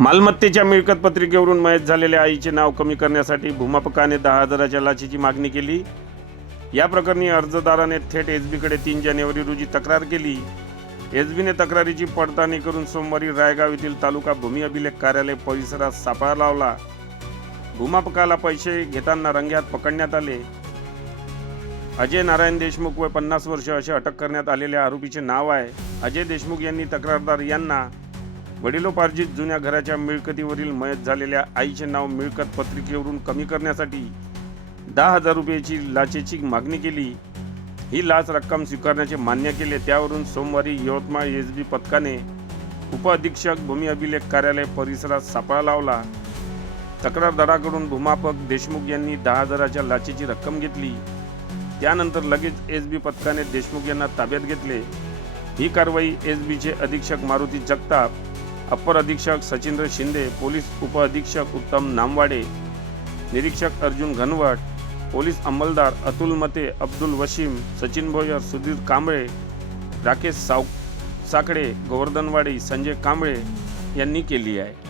मालमत्तेच्या मिळकत पत्रिकेवरून मयत झालेल्या आईचे नाव कमी करण्यासाठी भूमापकाने दहा हजाराच्या लाचेची मागणी केली. या प्रकरणी अर्जदाराने थेट एस बीकडे तीन जानेवारी रोजी तक्रार केली. एस बीने तक्रारीची पडताळणी करून सोमवारी रायगाव येथील तालुका भूमी अभिलेख कार्यालय परिसरात सापळा लावला. भूमापकाला पैसे घेताना रंग्यात पकडण्यात आले. अजय नारायण देशमुख व पन्नास वर्ष असे अटक करण्यात आलेल्या आरोपीचे नाव आहे. अजय देशमुख यांनी तक्रारदार यांना वडिलोपार्जित जुन्या घराच्या मिळकतीवरील मयत झालेल्या आईचे नाव मिळकत पत्रिकेवरून कमी करण्यासाठी दहा हजार रुपयाची लाचेची मागणी केली. ही लाच रक्कम स्वीकारण्याचे मान्य केले. त्यावरून सोमवारी यवतमाळ एस बी पथकाने उपअधीक्षक भूमी अभिलेख कार्यालय परिसरात सापळा लावला. तक्रारदाराकडून भूमापक देशमुख यांनी दहा हजाराच्या लाचेची रक्कम घेतली. त्यानंतर लगेच एस बी पथकाने देशमुख यांना ताब्यात घेतले. ही कारवाई एस बीचे अधीक्षक मारुती जगताप अप्पर अधीक्षक सचिंद्र शिंदे पोलीस उपअधीक्षक उत्तम नामवाडे निरीक्षक अर्जुन घनवट पोलीस अंमलदार अतुल मते अब्दुल वशीम सचिन भोयर सुधीर कांबळे राकेश साव साकडे गोवर्धनवाडी संजय कांबळे यांनी केली आहे.